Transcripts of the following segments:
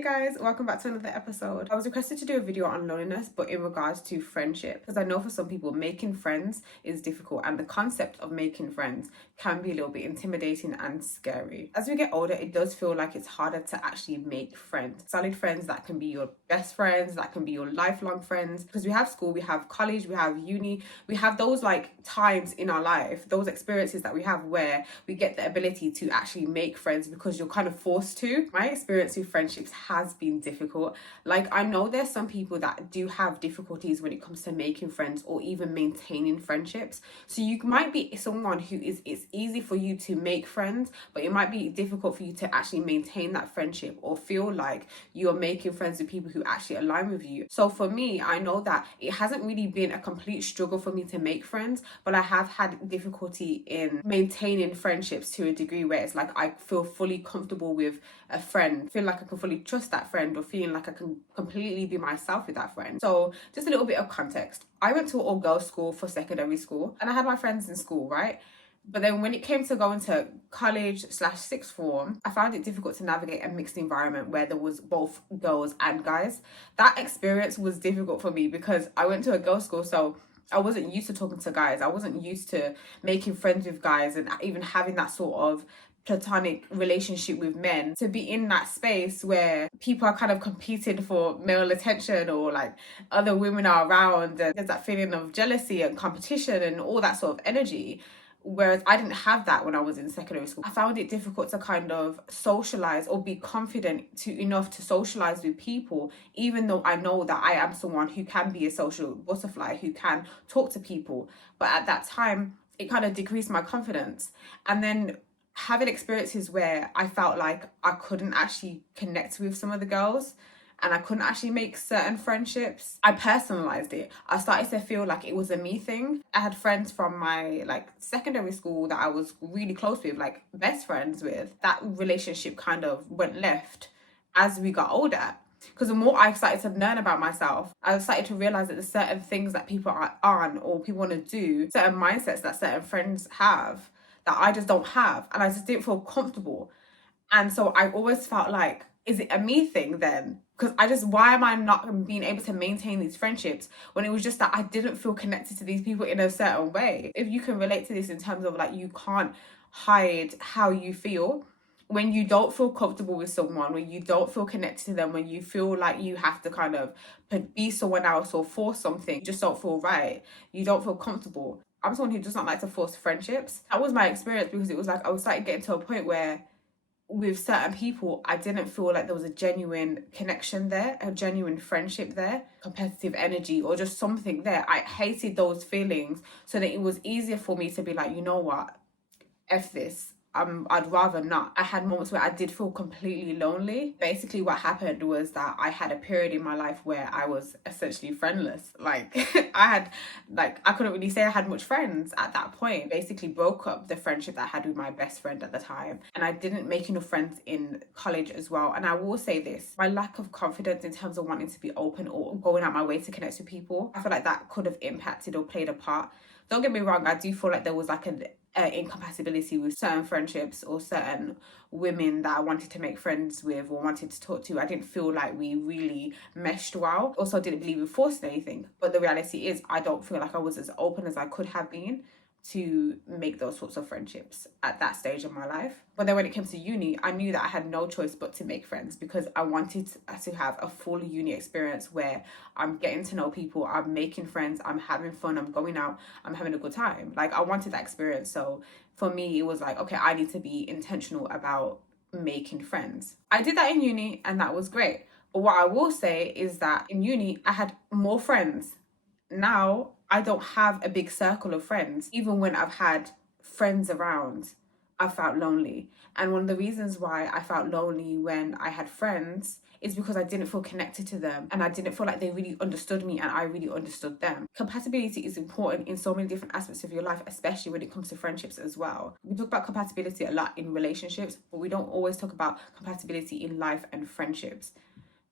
Hey guys, welcome back to another episode. I was requested to do a video on loneliness, but in regards to friendship, because I know for some people making friends is difficult and the concept of making friends can be a little bit intimidating and scary. As we get older, it does feel like it's harder to actually make friends. Solid friends that can be your best friends, that can be your lifelong friends, because we have school, we have college, we have uni, we have those like times in our life, those experiences that we have where we get the ability to actually make friends because you're kind of forced to. My experience with friendships has been difficult. Like, I know there's some people that do have difficulties when it comes to making friends or even maintaining friendships. So you might be someone who it's easy for you to make friends, but it might be difficult for you to actually maintain that friendship or feel like you're making friends with people who actually align with you. So for me, I know that it hasn't really been a complete struggle for me to make friends, but I have had difficulty in maintaining friendships to a degree where it's like I feel fully comfortable with a friend, feel like I can fully trust that friend, or feeling like I can completely be myself with that friend. So just a little bit of context. I went to an all-girls school for secondary school and I had my friends in school, right? But then when it came to going to college/sixth form, I found it difficult to navigate a mixed environment where there was both girls and guys. That experience was difficult for me because I went to a girls' school, so I wasn't used to talking to guys. I wasn't used to making friends with guys and even having that sort of platonic relationship with men. To be in that space where people are kind of competing for male attention, or like other women are around and there's that feeling of jealousy and competition and all that sort of energy. Whereas I didn't have that when I was in secondary school. I found it difficult to kind of socialize or be confident enough to socialize with people, even though I know that I am someone who can be a social butterfly, who can talk to people. But at that time, it kind of decreased my confidence. And then having experiences where I felt like I couldn't actually connect with some of the girls and I couldn't actually make certain friendships, I personalized it. I started to feel like it was a me thing. I had friends from my like secondary school that I was really close with, like best friends with. That relationship kind of went left as we got older. Because the more I started to learn about myself, I started to realize that there's certain things that people are on or people want to do, certain mindsets that certain friends have that I just don't have. And I just didn't feel comfortable. And so I always felt like, is it a me thing then? Because why am I not being able to maintain these friendships when it was just that I didn't feel connected to these people in a certain way? If you can relate to this in terms of like, you can't hide how you feel. When you don't feel comfortable with someone, when you don't feel connected to them, when you feel like you have to kind of be someone else or force something, you just don't feel right, you don't feel comfortable. I'm someone who does not like to force friendships. That was my experience, because it was like I was starting getting to a point where with certain people, I didn't feel like there was a genuine connection there, a genuine friendship there, competitive energy, or just something there. I hated those feelings, so that it was easier for me to be like, you know what, F this. I'd rather not. I had moments where I did feel completely lonely. Basically, what happened was that I had a period in my life where I was essentially friendless. Like, I couldn't really say I had much friends at that point. Basically broke up the friendship that I had with my best friend at the time. And I didn't make enough friends in college as well. And I will say this, my lack of confidence in terms of wanting to be open or going out my way to connect with people, I feel like that could have impacted or played a part. Don't get me wrong, I do feel like there was like an incompatibility with certain friendships or certain women that I wanted to make friends with or wanted to talk to. I didn't feel like we really meshed well. Also, I didn't believe in forcing anything. But the reality is, I don't feel like I was as open as I could have been to make those sorts of friendships at that stage of my life. But then when it came to uni, I knew that I had no choice but to make friends, because I wanted to have a full uni experience where I'm getting to know people, I'm making friends, I'm having fun, I'm going out, I'm having a good time. Like, I wanted that experience. So for me, it was like, okay, I need to be intentional about making friends. I did that in uni and that was great. But what I will say is that in uni, I had more friends. Now I don't have a big circle of friends. Even when I've had friends around, I felt lonely. And one of the reasons why I felt lonely when I had friends is because I didn't feel connected to them and I didn't feel like they really understood me and I really understood them. Compatibility is important in so many different aspects of your life, especially when it comes to friendships as well. We talk about compatibility a lot in relationships, but we don't always talk about compatibility in life and friendships.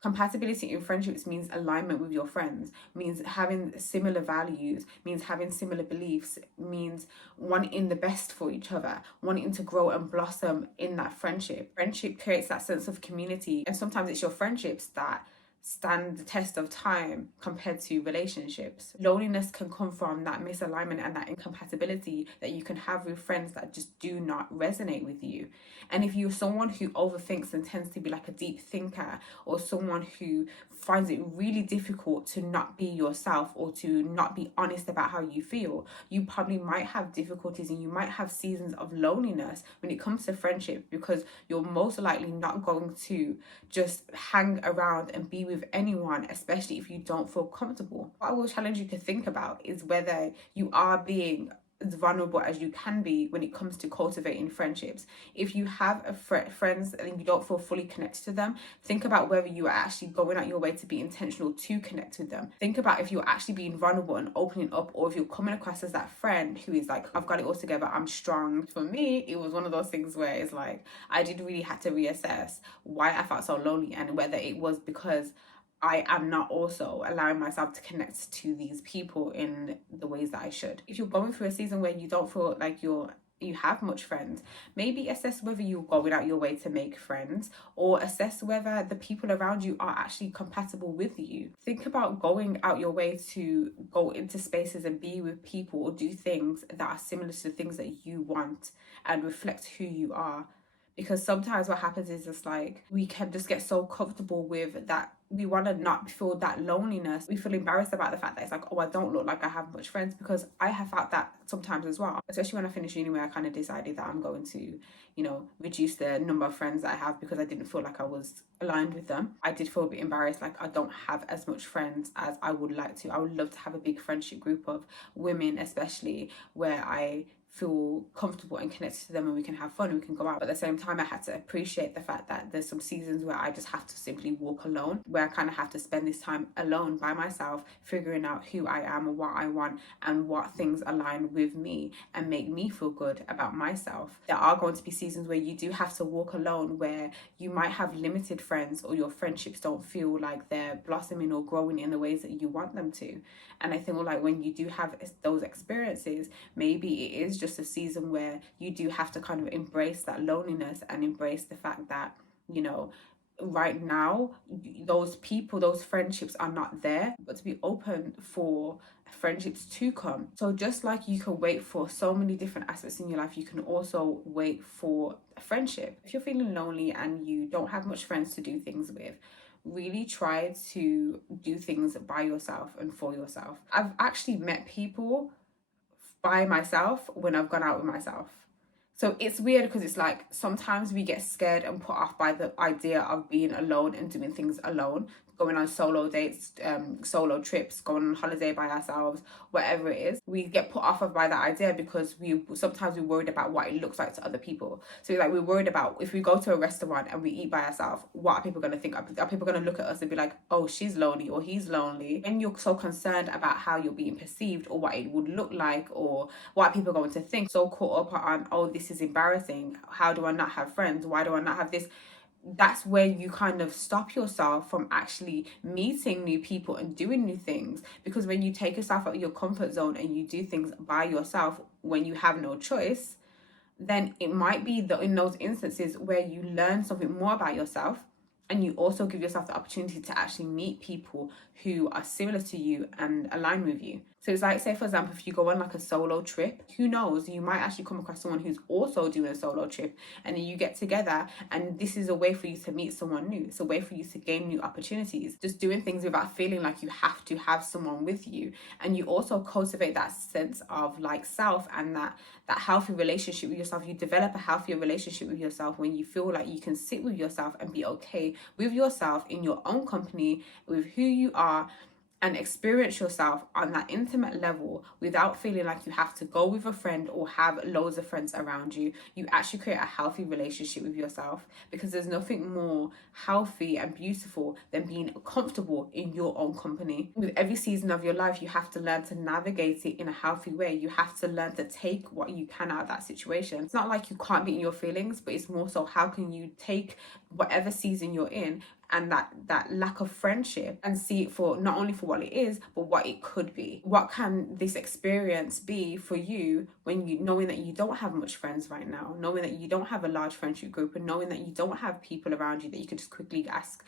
Compatibility in friendships means alignment with your friends, means having similar values, means having similar beliefs, means wanting the best for each other, wanting to grow and blossom in that friendship. Friendship creates that sense of community, and sometimes it's your friendships that stand the test of time compared to relationships. Loneliness can come from that misalignment and that incompatibility that you can have with friends that just do not resonate with you. And if you're someone who overthinks and tends to be like a deep thinker, or someone who finds it really difficult to not be yourself or to not be honest about how you feel, you probably might have difficulties and you might have seasons of loneliness when it comes to friendship, because you're most likely not going to just hang around and be with anyone, especially if you don't feel comfortable. What I will challenge you to think about is whether you are being as vulnerable as you can be when it comes to cultivating friendships. If you have friends and you don't feel fully connected to them, think about whether you are actually going out your way to be intentional to connect with them. Think about if you're actually being vulnerable and opening up, or if you're coming across as that friend who is like, I've got it all together, I'm strong. For me, it was one of those things where it's like, I did really have to reassess why I felt so lonely, and whether it was because I am not also allowing myself to connect to these people in the ways that I should. If you're going through a season where you don't feel like you have much friends, maybe assess whether you're going out your way to make friends, or assess whether the people around you are actually compatible with you. Think about going out your way to go into spaces and be with people or do things that are similar to the things that you want and reflect who you are. Because sometimes what happens is just like we can just get so comfortable with that. We want to not feel that loneliness. We feel embarrassed about the fact that it's like, oh, I don't look like I have much friends, because I have felt that sometimes as well. Especially when I finished uni, where I kind of decided that I'm going to, reduce the number of friends that I have, because I didn't feel like I was aligned with them. I did feel a bit embarrassed, like I don't have as much friends as I would like to. I would love to have a big friendship group of women, especially, where I feel comfortable and connected to them and we can have fun and we can go out. But at the same time, I had to appreciate the fact that there's some seasons where I just have to simply walk alone, where I kind of have to spend this time alone by myself, figuring out who I am and what I want and what things align with me and make me feel good about myself. There are going to be seasons where you do have to walk alone, where you might have limited friends, or your friendships don't feel like they're blossoming or growing in the ways that you want them to. And I think like when you do have those experiences, maybe it is just a season where you do have to kind of embrace that loneliness and embrace the fact that, right now, those people, those friendships are not there, but to be open for friendships to come. So just like you can wait for so many different aspects in your life, you can also wait for a friendship. If you're feeling lonely and you don't have much friends to do things with, really try to do things by yourself and for yourself. I've actually met people by myself when I've gone out with myself. So it's weird, because it's like sometimes we get scared and put off by the idea of being alone and doing things alone, going on solo dates, solo trips, going on holiday by ourselves, whatever it is. We get put off of by that idea because we're worried about what it looks like to other people. So like we're worried about if we go to a restaurant and we eat by ourselves, what are people going to think? Are people going to look at us and be like, oh, she's lonely or he's lonely? And you're so concerned about how you're being perceived or what it would look like or what people are going to think. So caught up on, oh, this is embarrassing. How do I not have friends? Why do I not have this? That's where you kind of stop yourself from actually meeting new people and doing new things. Because when you take yourself out of your comfort zone and you do things by yourself when you have no choice, then it might be that in those instances where you learn something more about yourself, and you also give yourself the opportunity to actually meet people who are similar to you and align with you. So it's like, say for example, if you go on like a solo trip, who knows, you might actually come across someone who's also doing a solo trip, and then you get together, and this is a way for you to meet someone new. It's a way for you to gain new opportunities, just doing things without feeling like you have to have someone with you. And you also cultivate that sense of like self and that healthy relationship with yourself. You develop a healthier relationship with yourself when you feel like you can sit with yourself and be okay with yourself in your own company, with who you are, and experience yourself on that intimate level without feeling like you have to go with a friend or have loads of friends around you. You actually create a healthy relationship with yourself, because there's nothing more healthy and beautiful than being comfortable in your own company. With every season of your life, you have to learn to navigate it in a healthy way. You have to learn to take what you can out of that situation. It's not like you can't be in your feelings, but it's more so how can you take whatever season you're in and that lack of friendship, and see it for not only for what it is, but what it could be. What can this experience be for you when you knowing that you don't have much friends right now, knowing that you don't have a large friendship group, and knowing that you don't have people around you that you could just quickly ask,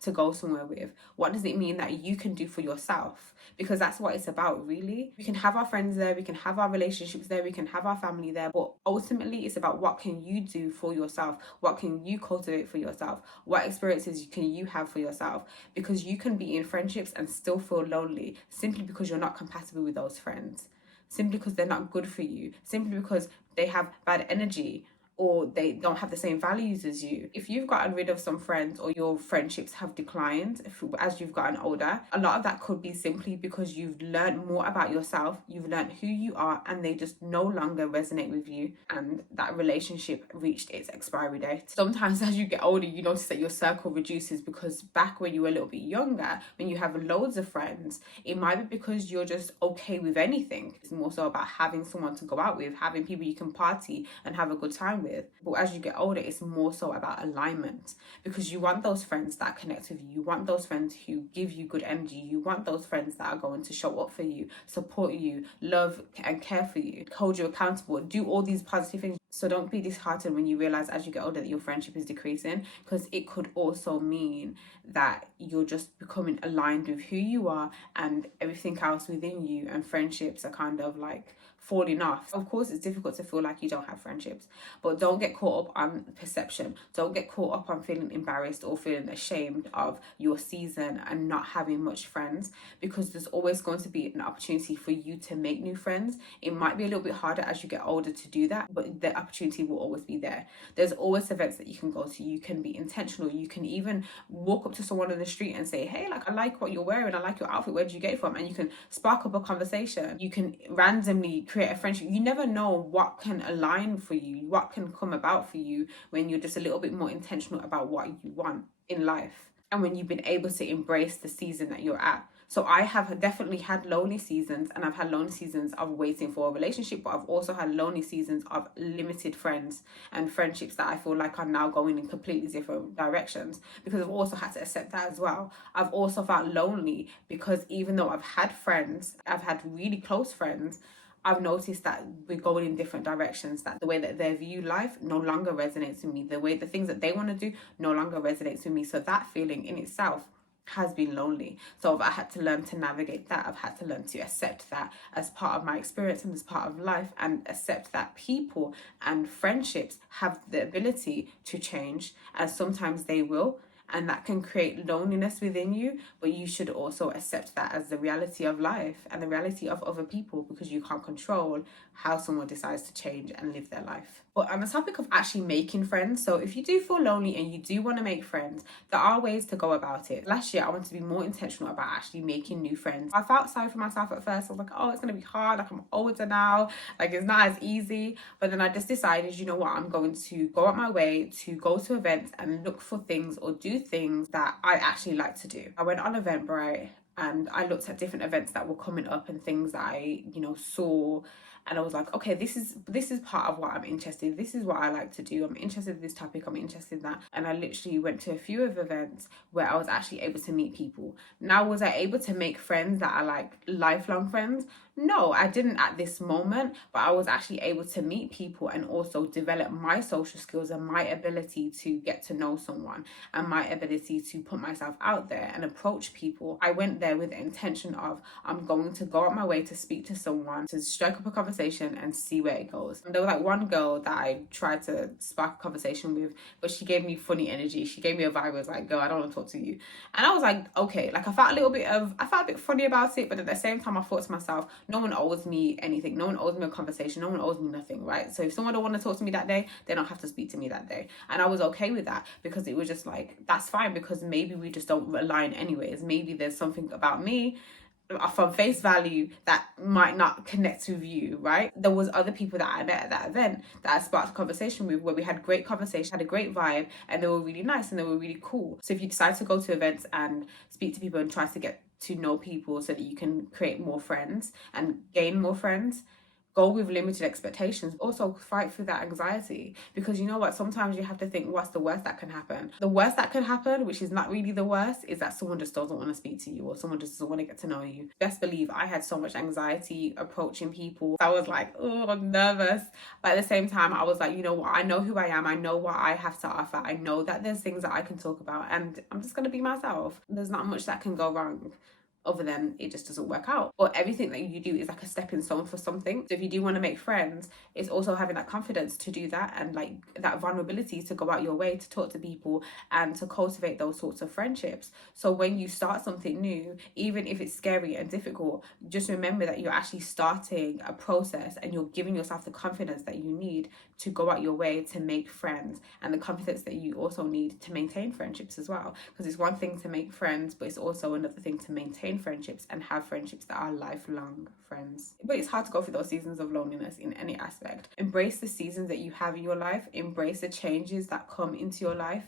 to go somewhere with? What does it mean that you can do for yourself? Because that's what it's about, really. We can have our friends there, we can have our relationships there, we can have our family there, but ultimately it's about what can you do for yourself? What can you cultivate for yourself? What experiences can you have for yourself? Because you can be in friendships and still feel lonely simply because you're not compatible with those friends, simply because they're not good for you, simply because they have bad energy, or they don't have the same values as you. If you've gotten rid of some friends, or your friendships have declined as you've gotten older, a lot of that could be simply because you've learned more about yourself, you've learned who you are, and they just no longer resonate with you, and that relationship reached its expiry date. Sometimes as you get older, you notice that your circle reduces, because back when you were a little bit younger, when you have loads of friends, it might be because you're just okay with anything. It's more so about having someone to go out with, having people you can party and have a good time with. But as you get older, it's more so about alignment, because you want those friends that connect with you. You want those friends who give you good energy. You want those friends that are going to show up for you, support you, love and care for you, hold you accountable, do all these positive things. So don't be disheartened when you realize as you get older that your friendship is decreasing, because it could also mean that you're just becoming aligned with who you are, and everything else within you and friendships are kind of like falling off. Of course, it's difficult to feel like you don't have friendships, but don't get caught up on perception. Don't get caught up on feeling embarrassed or feeling ashamed of your season and not having much friends, because there's always going to be an opportunity for you to make new friends. It might be a little bit harder as you get older to do that, but the opportunity will always be there. There's always events that you can go to. You can be intentional. You can even walk up to someone on the street and say, hey, like, I like what you're wearing, I like your outfit, where did you get it from? And you can spark up a conversation. You can randomly create a friendship. You never know what can align for you, what can come about for you when you're just a little bit more intentional about what you want in life, and when you've been able to embrace the season that you're at. So I have definitely had lonely seasons, and I've had lonely seasons of waiting for a relationship, but I've also had lonely seasons of limited friends and friendships that I feel like are now going in completely different directions, because I've also had to accept that as well. I've also felt lonely because even though I've had friends, I've had really close friends, I've noticed that we're going in different directions, that the way that they view life no longer resonates with me. The things that they want to do no longer resonates with me. So that feeling in itself has been lonely. So I had to learn to navigate that. I've had to learn to accept that as part of my experience and as part of life, and accept that people and friendships have the ability to change, and sometimes they will. And that can create loneliness within you, but you should also accept that as the reality of life and the reality of other people, because you can't control how someone decides to change and live their life. But on the topic of actually making friends, so if you do feel lonely and you do want to make friends, there are ways to go about it. Last year, I wanted to be more intentional about actually making new friends. I felt sorry for myself at first. I was like, oh, it's going to be hard. Like, I'm older now. Like, it's not as easy. But then I just decided, you know what, I'm going to go out my way to go to events and look for things or do things that I actually like to do. I went on Eventbrite and I looked at different events that were coming up and things that I, saw. And I was like, okay, this is part of what I'm interested in. This is what I like to do. I'm interested in this topic. I'm interested in that. And I literally went to a few of events where I was actually able to meet people. Now, was I able to make friends that are like lifelong friends? No, I didn't at this moment, but I was actually able to meet people and also develop my social skills and my ability to get to know someone and my ability to put myself out there and approach people. I went there with the intention of, I'm going to go out my way to speak to someone, to strike up a conversation and see where it goes. And there was like one girl that I tried to spark a conversation with, but she gave me funny energy. She gave me a vibe. I was like, girl, I don't want to talk to you. And I was like, okay, like I felt a bit funny about it, but at the same time I thought to myself, no one owes me anything. No one owes me a conversation. No one owes me nothing, right? So if someone don't want to talk to me that day, they don't have to speak to me that day. And I was okay with that, because it was just like, that's fine, because maybe we just don't align anyways. Maybe there's something about me from face value that might not connect with you, right? There was other people that I met at that event that I sparked a conversation with, where we had great conversation, had a great vibe, and they were really nice and they were really cool. So if you decide to go to events and speak to people and try to get to know people so that you can create more friends and gain more friends, Go with limited expectations. Also, fight through that anxiety, because you know what? Sometimes you have to think, what's the worst that can happen? The worst that can happen, which is not really the worst, is that someone just doesn't want to speak to you, or someone just doesn't want to get to know you. Best believe I had so much anxiety approaching people. I was like, oh, I'm nervous. But at the same time, I was like, you know what? I know who I am. I know what I have to offer. I know that there's things that I can talk about, and I'm just going to be myself. There's not much that can go wrong, other than it just doesn't work out. But everything that you do is like a stepping stone for something. So if you do want to make friends, it's also having that confidence to do that, and like that vulnerability to go out your way to talk to people and to cultivate those sorts of friendships. So when you start something new, even if it's scary and difficult, just remember that you're actually starting a process, and you're giving yourself the confidence that you need to go out your way to make friends, and the confidence that you also need to maintain friendships as well. Because it's one thing to make friends, but it's also another thing to maintain friendships and have friendships that are lifelong friends. But it's hard to go through those seasons of loneliness in any aspect. Embrace the seasons that you have in your life, embrace the changes that come into your life,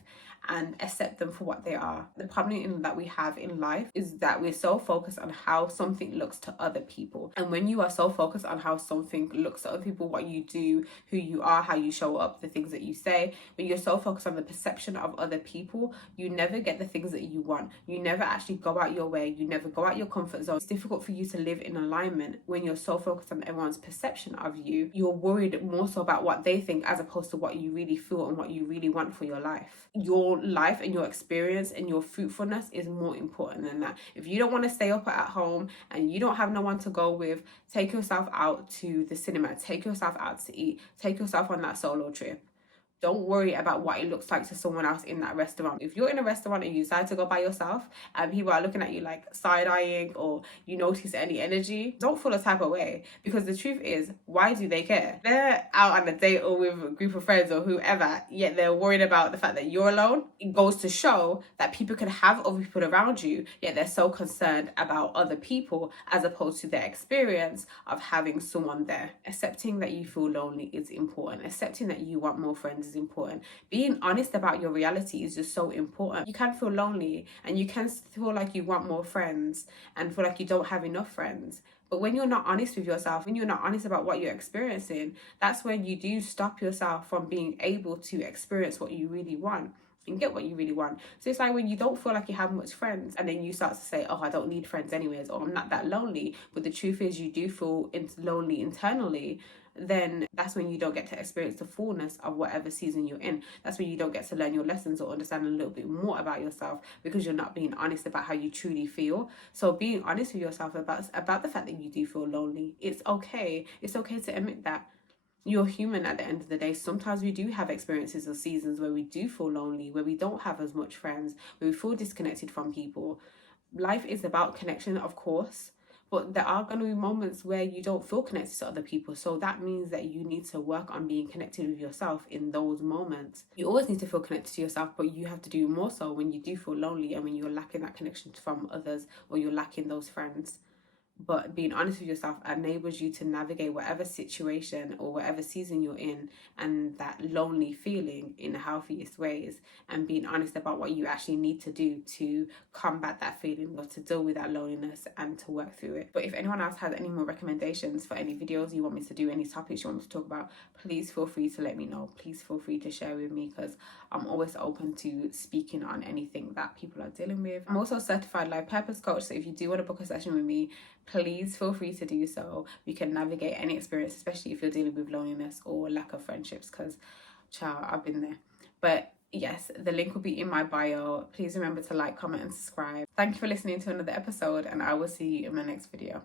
and accept them for what they are. The problem that we have in life is that we're so focused on how something looks to other people. And when you are so focused on how something looks to other people, what you do, who you are, how you show up, the things that you say, when you're so focused on the perception of other people, you never get the things that you want. You never actually go out your way. You never go out your comfort zone. It's difficult for you to live in alignment when you're so focused on everyone's perception of you. You're worried more so about what they think as opposed to what you really feel and what you really want for your life. Your life and your experience and your fruitfulness is more important than that. If you don't want to stay up at home and you don't have no one to go with, take yourself out to the cinema, take yourself out to eat, take yourself on that solo trip. Don't worry about what it looks like to someone else in that restaurant. If you're in a restaurant and you decide to go by yourself and people are looking at you like side-eyeing, or you notice any energy, don't feel a type of way, because the truth is, why do they care? They're out on a date or with a group of friends or whoever, yet they're worried about the fact that you're alone. It goes to show that people can have other people around you, yet they're so concerned about other people as opposed to their experience of having someone there. Accepting that you feel lonely is important. Accepting that you want more friends is important. Being honest about your reality is just so important. You can feel lonely and you can feel like you want more friends and feel like you don't have enough friends. But when you're not honest with yourself, when you're not honest about what you're experiencing, that's when you do stop yourself from being able to experience what you really want and get what you really want. So it's like when you don't feel like you have much friends, and then you start to say, oh, I don't need friends anyways, or I'm not that lonely, but the truth is you do feel lonely internally, then that's when you don't get to experience the fullness of whatever season you're in. That's when you don't get to learn your lessons or understand a little bit more about yourself, because you're not being honest about how you truly feel. So being honest with yourself about the fact that you do feel lonely, it's okay. It's okay to admit that. You're human at the end of the day. Sometimes we do have experiences or seasons where we do feel lonely, where we don't have as much friends, where we feel disconnected from people. Life is about connection, of course, but there are going to be moments where you don't feel connected to other people. So that means that you need to work on being connected with yourself in those moments. You always need to feel connected to yourself, but you have to do more so when you do feel lonely and when you're lacking that connection from others, or you're lacking those friends. But being honest with yourself enables you to navigate whatever situation or whatever season you're in, and that lonely feeling in the healthiest ways, and being honest about what you actually need to do to combat that feeling or to deal with that loneliness and to work through it. But if anyone else has any more recommendations for any videos you want me to do, any topics you want me to talk about, please feel free to let me know. Please feel free to share with me, because I'm always open to speaking on anything that people are dealing with. I'm also a certified life purpose coach, so if you do want to book a session with me, please feel free to do so. We can navigate any experience, especially if you're dealing with loneliness or lack of friendships, because child, I've been there. But yes, the link will be in my bio. Please remember to like, comment and subscribe. Thank you for listening to another episode, and I will see you in my next video.